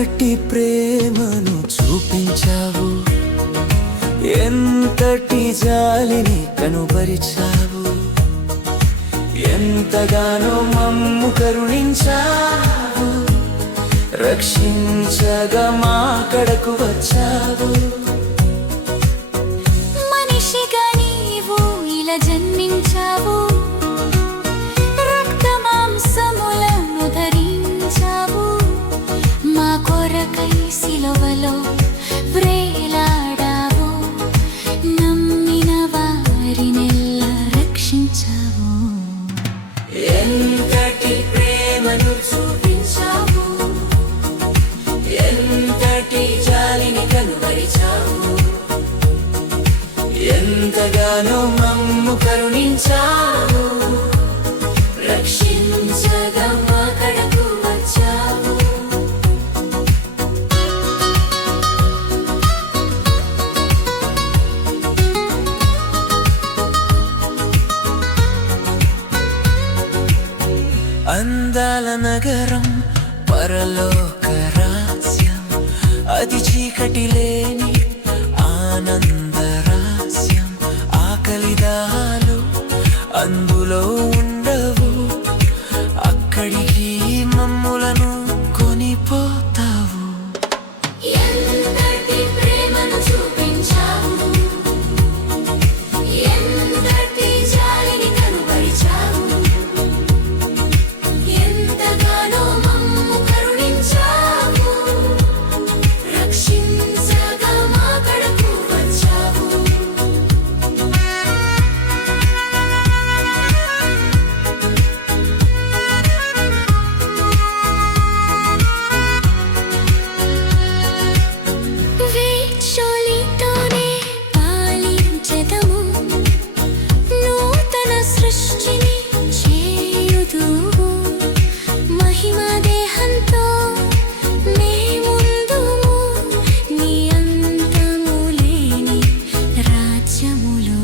ఎంతటి ప్రేమను చూపించావు, ఎంతటి జాలిని కనుపరిచావు, ఎంతగానో మమ్ము కరుణించావు, రక్షించగా మా కడకు వచ్చావు. మనిషిగా నీవు ఇలా జన్మించావు, రక్త మాంసములను ధరించావు, మా కొరకై సిలువలో వ్రేలాడావు, నమ్మిన వారినెల్లా రక్షించావు. ఎంతటి ప్రేమను చూపించావు, ఎంతటి జాలిని కనుపరిచావు, ఎంతగానో మమ్ము కరుణించావు, రక్షించగా మా కడకు వచ్చావు. అందాల నగరం పరలోక రహస్యం, అది చీకటి లేని ఆనంద రహస్యం. ఆకలి దాహాలు అందులో ఉండవు, అక్కడికి మమ్ములను కొనిపోతావు. ఎంతటి ప్రేమను చూపించావు, ఎంతటి జాలిని కనుపరిచావు, ఎంతగానో మమ్ము కరుణించావు, రక్షించగా మా కడకు వచ్చావు. వేచోలితోనే పాలించెదము, నూతన సృష్టిని చేయుదువు, మహిమ దేహంతో మేముందుము, నీ అంతము లేని రాజ్యములో.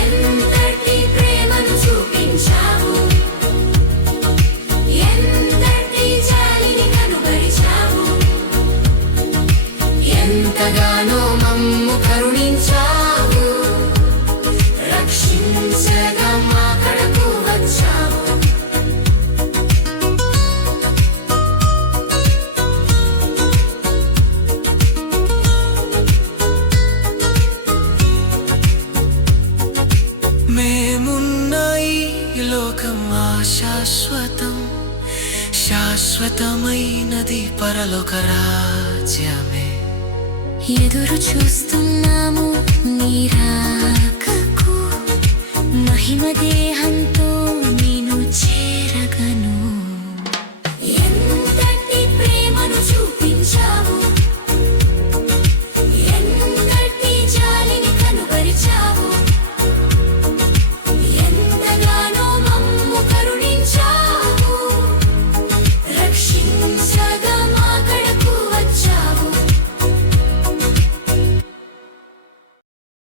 ఎంతటి ప్రేమను చూపించావు, ఎంతటి జాలిని కనుపరిచావు, ఎంతగానో మమ్ము కరుణించావు, రక్షించగా మా కడకు వచ్చావు. మేమున్న ఈ లోకం అశాశ్వతం, శాశ్వతమైనది పరలోక రాజ్యమే. ఎదురు చూస్తున్నాము నీ రాకకు, మహిమ దేహంతో